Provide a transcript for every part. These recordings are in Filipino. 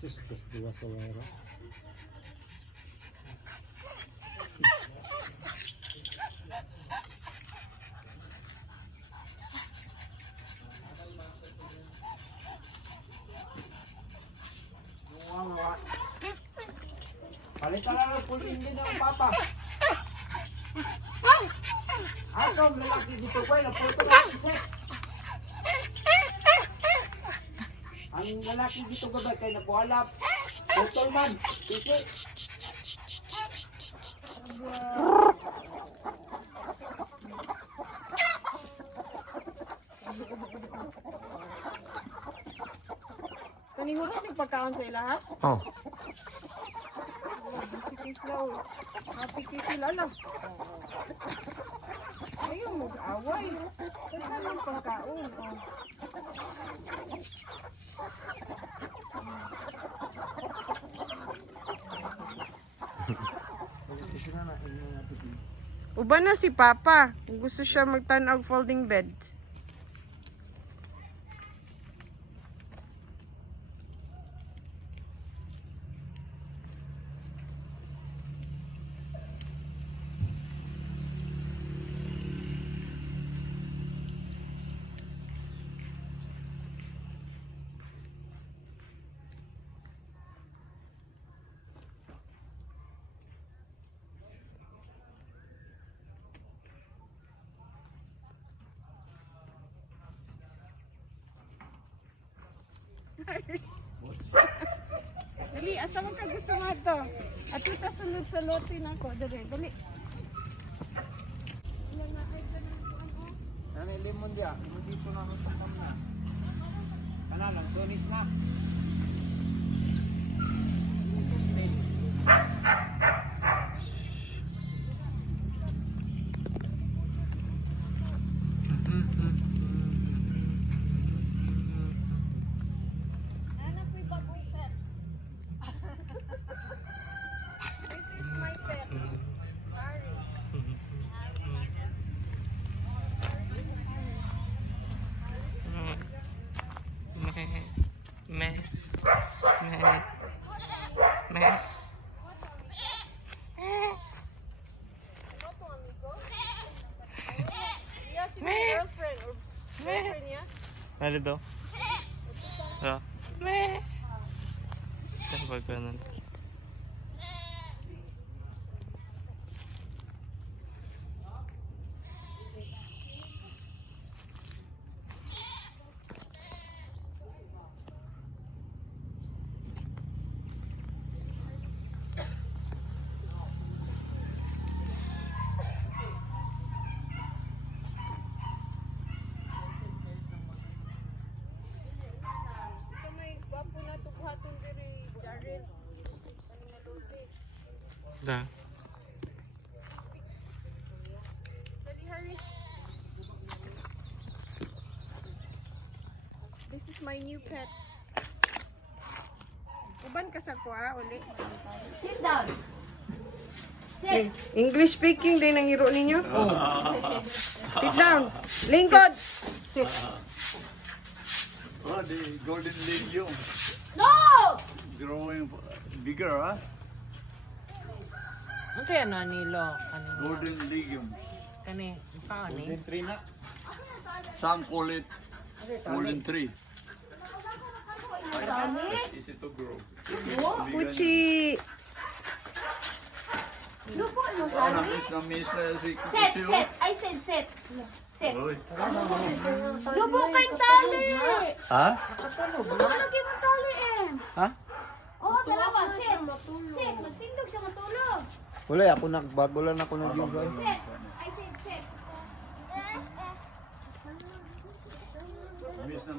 Sus, tas dua sa wala. Palitan na lang full engine ng papa. Asom, lalaki dito ko na puto na isip. Ang lalaki dito gabay kay nabuhalap. Putol man, isi. Kanihuro ni pagkaon sa ila ha? Oh. Bisik sila o. Happy kay sila lang. Ayaw mo away. Ano yung pagkaon? Oh. Uban na si Papa. Gusto siya magtanaw folding bed. Dali, asa mo ka gusto nga to? At ito sunod sa lote na ko. Dali, dali. Ano yung lemon dia? Lemon dito na ang takam na. Kanalang, sonis na. This is my pet. Harry. Iya, si girlfriend or girlfriend niya. Ano daw? Ah. Meh. Sabi ko nun. Ito may gwapo na tughatong diri, Jarrell. Ano nga lote? Da. Dali, Harris. This is my new pet. Uban ka sa kuha, uli. Sit down. Sit. English speaking din ang iro ninyo? Sit down. Lingkod. Sit. Oh, the golden legume No! growing bigger, huh? Ano siya na nilo? Ano Golden legumes. kani? Paano ni? Tree na. Some call it golden tree. It's easy to grow. Puchi. Lupo mo Oh, ka. na-miss na si Sit, Kuchio. sit. I said sit. Sit. Oy. Lupo kayong tali. Ha? Lagi mo tali eh. Ha? Oh, dalawa. Sit. Sit. Magtindog siya matulog. Wala, ako nagbagulan ako ng juga. Sit. I said sit.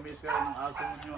Miss kayo ng aso ninyo.